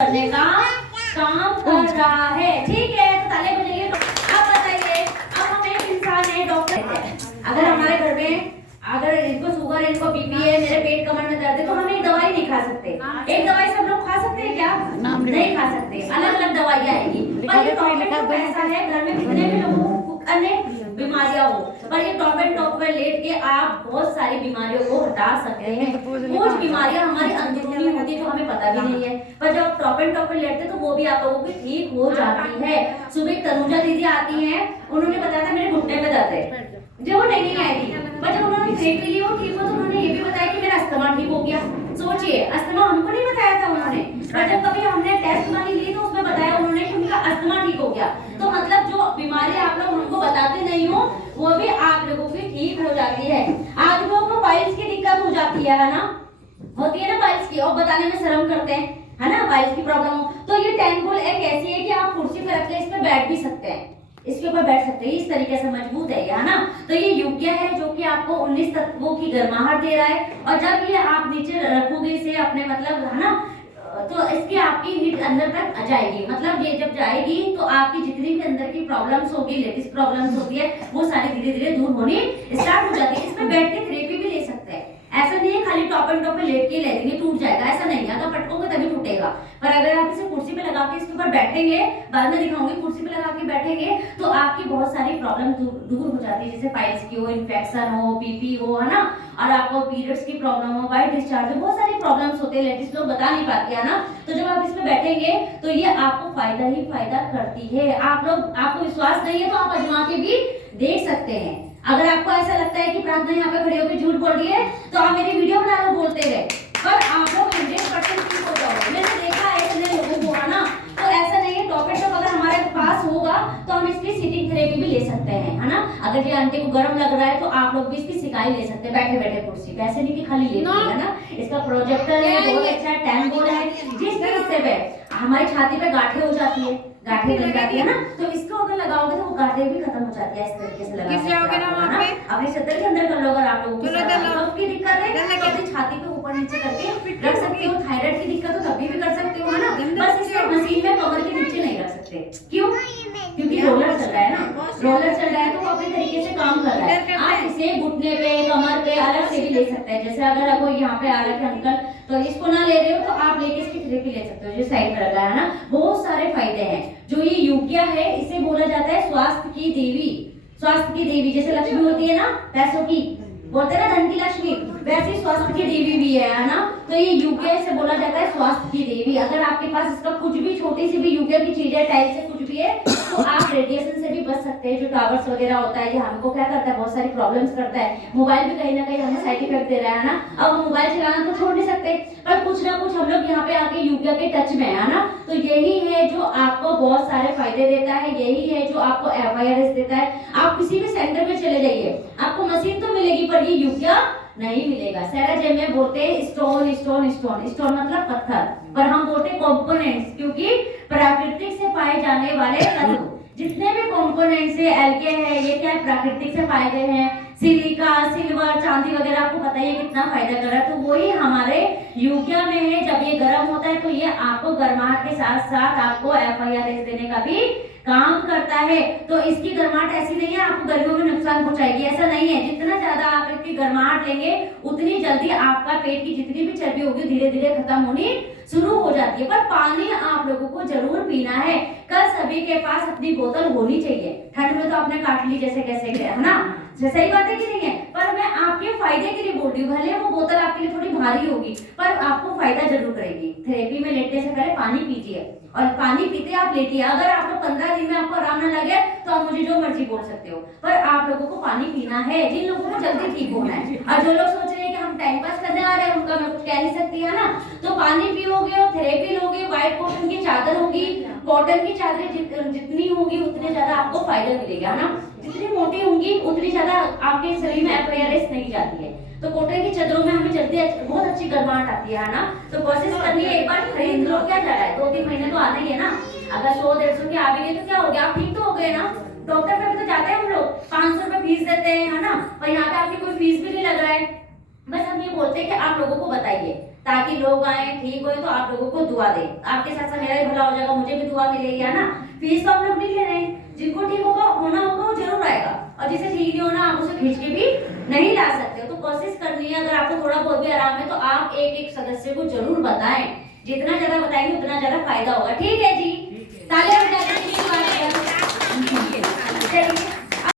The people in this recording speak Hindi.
करने का काम कर रहा है। ठीक है, तो ताले बजाइए। अब बताइए, अब हम एक इंसान है, डॉक्टर है। अगर हमारे घर में अगर इनको शुगर है, इनको बीपी है, मेरे पेट कमर में दर्द है, तो हम एक दवाई नहीं खा सकते। एक दवाई सब लोग खा सकते हैं क्या? नहीं खा सकते। अलग अलग दवाइयाँ आएगी। पर ये टॉप ऐसा है, घर में कितने भी लोगों को अनेक बीमारियां हो, पर ये टॉप एंड टॉप पर लेट के आप बहुत सारी बीमारियों को हटा सकते हैं। कुछ बीमारियां हमारी अंदरूनी होती है जो हमें पता भी नहीं है, पर जब आप टॉप एंड टॉप पर लेटते तो वो भी आप लोगों की ठीक हो जाती है। सुबह तनुजा दीदी आती हैं, उन्होंने बताया था मेरे घुटने में दर्द है, जो वो नहीं आई थी, पर जब उन्होंने थेरेपी ली वो ठीक हो, तो उन्होंने ये भी बताया कि मेरा अस्थमा ठीक हो गया। सोचिए, अस्थमा हमको नहीं बताया था उन्होंने, पर जब कभी हमने टेस्ट वाली ली तो उसमें बताया उन्होंने कि उनका अस्थमा ठीक हो गया। तो मतलब जो बीमारी आप लोग हमको बताते नहीं हो वो भी आप लोगों की ठीक हो जाती है। आदमियों को पाइल्स की दिक्कत हो जाती है ना, होती है ना पाइल्स की, और बताने में शर्म करते हैं, है ना, पाइल्स की प्रॉब्लम हो। तो ये टेंबुल एक ऐसी है कि आप कुर्सी पर रख के इस पे बैठ भी सकते हैं, इसके ऊपर बैठ सकते हैं, इस तरीके से मजबूत है ये, है ना। तो ये युग्या है जो कि आपको 19 तत्वों की गर्माहट दे रहा है, और जब ये आप नीचे रखोगे इसे अपने मतलब, है ना, तो इसकी आपकी हीट अंदर तक जाएगी। मतलब ये जब जाएगी तो आपकी जितनी भी अंदर की प्रॉब्लम्स होगी, लेडीज प्रॉब्लम्स होती है, वो सारी धीरे धीरे दूर होनी स्टार्ट हो जाती है। इसमें बैठ के थेरेपी भी ले सकते हैं। ऐसा नहीं है खाली टॉप एंड टॉप पे लेट के ले लेंगे टूट जाएगा, ऐसा नहीं है। अगर पटकोगे तभी टूटेगा, पर अगर आप इसे कुर्सी पे लगा के इसके ऊपर बैठेंगे, बाद में दिखाऊंगी, कुर्सी पे लगा के बैठेंगे तो आपकी बहुत सारी प्रॉब्लम दूर हो जाती है, जैसे पाइल्स की हो, इन्फेक्शन हो, बीपी हो, है ना, और आपको पीरियड्स की प्रॉब्लम हो, वाइट डिस्चार्ज हो, बहुत सारी प्रॉब्लम्स होते हैं, लेडीज लोग बता नहीं पाती है ना। तो जब आप इसमें बैठेंगे तो ये आपको फायदा ही फायदा करती है। आप लोग, आपको विश्वास नहीं है तो आप आजमा के भी देख सकते हैं। अगर आपको ऐसा लगता है कि प्रार्थना यहाँ पे खड़े होकर झूठ बोल रही है तो आप मेरी वीडियो बना लो बोलते हुए, पर आप लोग 100% ठीक हो जाओगे। मैंने देखा है इतने लोगों को, है ना। तो ऐसा नहीं है, टॉप एंड टॉप अगर हमारे पास होगा तो हम इसकी सीटिंग थेरेपी भी ले सकते हैं, है ना। अगर ये आंटी को गर्म लग रहा है तो आप लोग भी इसकी सिकाई ले सकते हैं बैठे बैठे कुर्सी पे, ऐसे नहीं कि खाली लेटे, है ना। इसका प्रोजेक्टर है, बहुत अच्छा टैंक बोर्ड है। जिस हिस्से पे हमारी छाती पे गांठें हो जाती है, गांठें बन जाती है ना, तो इसको अगर लगाओगे तो वो गांठें भी खत्म हो जाती है। इस तरीके से लगा सकते हैं, अपनी छत्तर के अंदर कर लो। अगर आप लोगों को कफ की दिक्कत है तो अपनी छाती पे ऊपर नीचे करके रख सकते हो। थायराइड की दिक्कत हो तभी भी कर सकते हो, है ना। बस इसे मशीन में कमर के नीचे नहीं रख सकते, क्यों? क्योंकि रोलर चल रहा है ना, रोलर चल रहा है तो वो अपने तरीके से काम कर रहा है। आप इसे घुटने पे, कमर पे अलग से भी ले सकते हैं। जैसे अगर आपको यहाँ पे आ रहा है अंकल, तो इसको ना ले रहे हो तो आप लेके इसकी थेरेपी ले सकते हो, जो साइड में लगा है ना। बहुत सारे फायदे हैं। जो ये युग्या है इसे बोला जाता है स्वास्थ्य की देवी। स्वास्थ्य की देवी, जैसे लक्ष्मी होती है ना पैसों की, बोलते हैं ना धन की लक्ष्मी, वैसे स्वास्थ्य की देवी भी है ना। तो ये युग्या से बोला जाता है स्वास्थ्य की देवी। अगर आपके पास इसका कुछ भी छोटी सी भी युग्या की चीज है, टाइल से कुछ भी है, तो आप रेडिएशन से भी बच सकते हैं। जो टावर्स वगैरह होता है ये हमको क्या करता है, बहुत सारी प्रॉब्लम्स करता है। मोबाइल भी कहीं ना कहीं हमें साइड इफेक्ट दे रहा है ना। अब हम मोबाइल चलाना तो छोड़ नहीं सकते, पर कुछ ना कुछ हम लोग यहाँ पे आके युग्या के टच में है ना। तो यही है जो आपको बहुत सारे फायदे देता है, यही है जो आपको FIRS देता है। आप किसी भी सेंटर में चले जाइए, आपको मशीन तो मिलेगी पर ये युग्या नहीं मिलेगा। सैराजेम में बोलते हैं स्टोन स्टोन स्टोन, स्टोन मतलब पत्थर, पर हम बोलते हैं कंपोनेंट्स, क्योंकि प्राकृतिक से पाए जाने वाले तत्व जितने भी कंपोनेंट्स है, एल्के है, ये क्या है, प्राकृतिक से पाए गए हैं। सिलिका, सिल्वर, चांदी वगैरह आपको पता ही है कितना फायदा कर रहा है, तो वही हमारे युग्या में है। जब ये गर्म होता है तो ये आपको गर्माहट के साथ साथ आपको FIRS देने का भी काम करता है। तो इसकी गर्माहट ऐसी नहीं है आपको गर्मियों में नुकसान पहुंचाएगी, ऐसा नहीं है। जितना ज्यादा आप इसकी गर्माहट लेंगे उतनी जल्दी आपका पेट की जितनी भी चर्बी होगी धीरे धीरे खत्म होनी शुरू हो जाती है। पर पानी आप लोगों को जरूर पीना है। कल सभी के पास अपनी बोतल होनी चाहिए। ठंड में तो आपने काट ली जैसे कैसे गया, है ना, सही बात है कि नहीं है। पर मैं आपके फायदे के लिए बोल रही हूँ, भले वो बोतल आपके लिए थोड़ी भारी होगी पर आपको फायदा जरूर करेगी। थेरेपी में लेटने से पहले पानी पीजिए, और पानी पीते आप लेटिए। अगर आपको 15 दिन में आपको आराम न लगे तो आप मुझे जो मर्जी बोल सकते हो, पर आप लोगों को पानी पीना है। जिन लोगों को जल्दी ठीक होना है, और जो लोग सोच रहे हैं कि हम टाइम पास करने आ रहे हैं, उनका मैं कुछ कह नहीं सकती, है ना। तो पानी पियोगे और थेरेपी लोगे, व्हाइट कॉटन की चादर होगी, कॉटन की चादरें जितनी होगी उतने ज्यादा आपको फायदा मिलेगा, है ना। जितनी मोटी होंगी उतनी ज्यादा आपके शरीर में FIRS नहीं जाती है। तो कॉटन की चादरों में हमें जल्दी बहुत अच्छी गर्माहट आती है ना। तो कोशिश करनी है, एक बार खरीद लो, क्या जा रहा है, 2-3 महीने तो आना ही है ना। अगर 100-150 की आ भी गई तो क्या हो गया, आप ठीक तो हो गए ना। डॉक्टर पे भी तो जाते हैं हम लोग, 500 रुपए फीस देते हैं, है ना, और यहाँ पे आपकी कोई फीस भी नहीं लग रहा है। बस हम ये बोलते हैं कि आप लोगों को बताइए ताकि लोग आए ठीक हो तो आप लोगों को दुआ दे, आपके साथ साथ मेरा भी भला हो जाएगा, मुझे भी दुआ मिलेगी, है ना। फीस तो हम लोग नहीं ले रहे हैं, जिनको ठीक होगा होना होगा वो जरूर आएगा, और जिसे ठीक नहीं होना आप उसे खींच के भी नहीं ला सकते हो। तो कोशिश करनी है, अगर आपको थोड़ा बहुत भी आराम है तो आप एक एक सदस्य को जरूर बताएं, जितना ज्यादा बताएंगे उतना ज्यादा फायदा होगा, ठीक है।